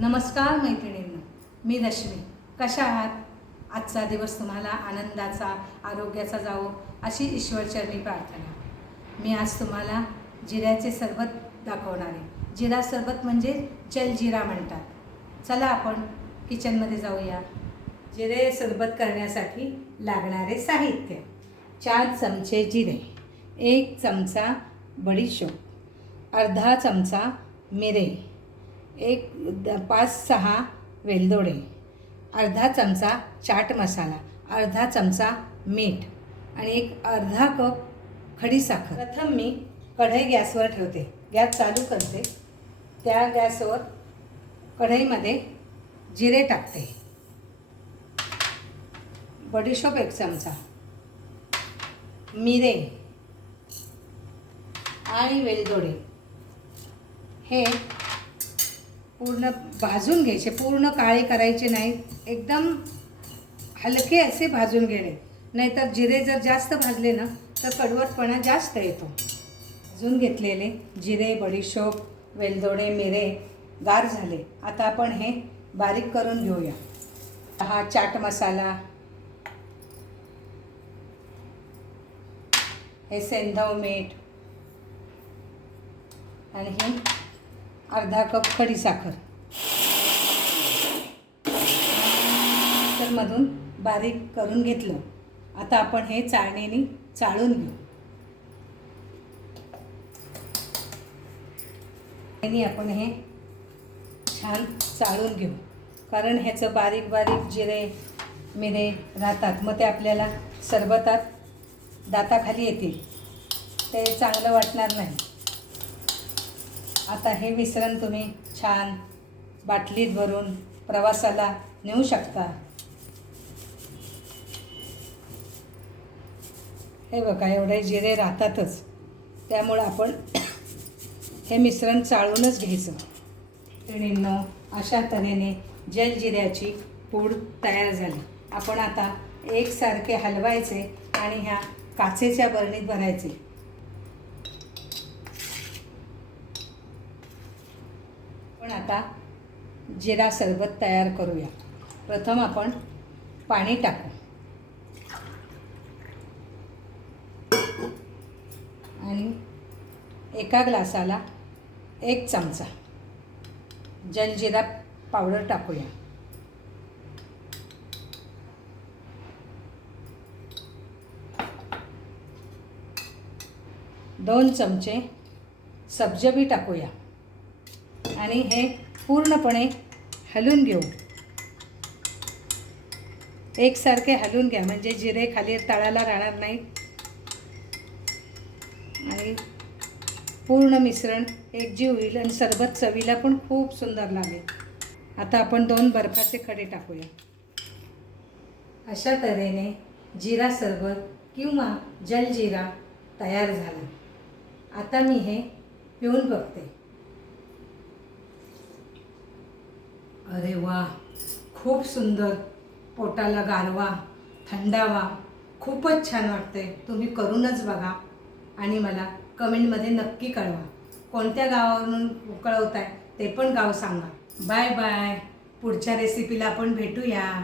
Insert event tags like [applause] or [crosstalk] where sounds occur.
नमस्कार मैत्रिणींना मी रश्मी कशा आहात? आजचा दिवस तुम्हाला आनंदाचा आरोग्याचा जावो अशी ईश्वरचरणी प्रार्थना. मी आज तुम्हाला जिऱ्याचे सरबत दाखवणार आहे. जिरा सरबत म्हणजे जलजिरा म्हणतात. चला आपण किचनमध्ये जाऊया. जिरे सरबत करण्यासाठी लागणारे साहित्य. चार चमचे जिरे एक चमचा बडीशोप अर्धा चमचा मिरे एक द पाच सहा वेलदोडे. अर्धा चमचा चाट मसाला अर्धा चमचा मीठ आणि एक अर्धा कप खडीसाखर प्रथम मी कढई गॅसवर ठेवते. गॅस चालू करते. त्या गॅसवर कढईमध्ये जिरे टाकते. बडीशोप एक चमचा. मिरे आणि वेलदोडे. हे पूर्ण भाजून घ्यायचे पूर्ण काळे करायचे नाही एकदम हलके असे भाजून घेणे. नाहीतर जिरे जर जास्त भाजले ना तर कडवटपणा जास्त येतो. भाजून घेतलेले जिरे बडीशोप वेलदोडे मिरे गार झाले. आता आपण हे बारीक करून घेऊया. हा चाट मसाला हे सेंधव मीठ आणि हे अर्धा कप खडीसाखर मधून बारीक करून घेतलं. आता आपण हे चाळणीने चाळून घेऊ. आपण हे छान चाळून घेऊ. कारण ह्याचं बारीक बारीक जिरे मिरे राहतात. मग ते आपल्याला सरबतात दाताखाली येतील. ते चांगलं वाटणार नाही. आता हे मिश्रण तुम्ही छान बाटलीत भरून प्रवासाला नेऊ शकता. हे बघा एवढे जिरे राहतातच. त्यामुळं आपण [coughs] हे मिश्रण चाळूनच घ्यायचं. पिढींनो अशा तऱ्हेने जलजिऱ्याची पूड तयार झाली. आपण आता एकसारखे हलवायचे आणि ह्या काचेच्या बरणीत भरायचे पण आता जिरा सरबत तयार करूया. प्रथम आपण पाणी टाकू. आणि एका ग्लासाला एक चमचा जलजिरा पावडर टाकूया. दोन चमचे सब्जबी टाकूया. आणि हे पूर्णपणे हलून घेऊ. एकसारखे हलून घ्या म्हणजे जिरे खाली तळाला राहणार नाहीत आणि पूर्ण मिश्रण एकजीव होईल आणि सरबत चवीला पण खूप सुंदर लागेल. आता आपण दोन बर्फाचे खडे टाकूया. अशा तऱ्हेने जिरा सरबत किंवा जलजिरा तयार झाला. आता मी हे पिऊन बघते. अरे वा खूप सुंदर. पोटाला गारवा थंडावा. खूपच छान वाटते तुम्ही करूनच बघा आणि मला कमेंटमध्ये नक्की कळवा. कोणत्या गावावरून कळवताय ते पण गाव सांगा. Bye bye. पुढच्या रेसिपीला आपण भेटूया.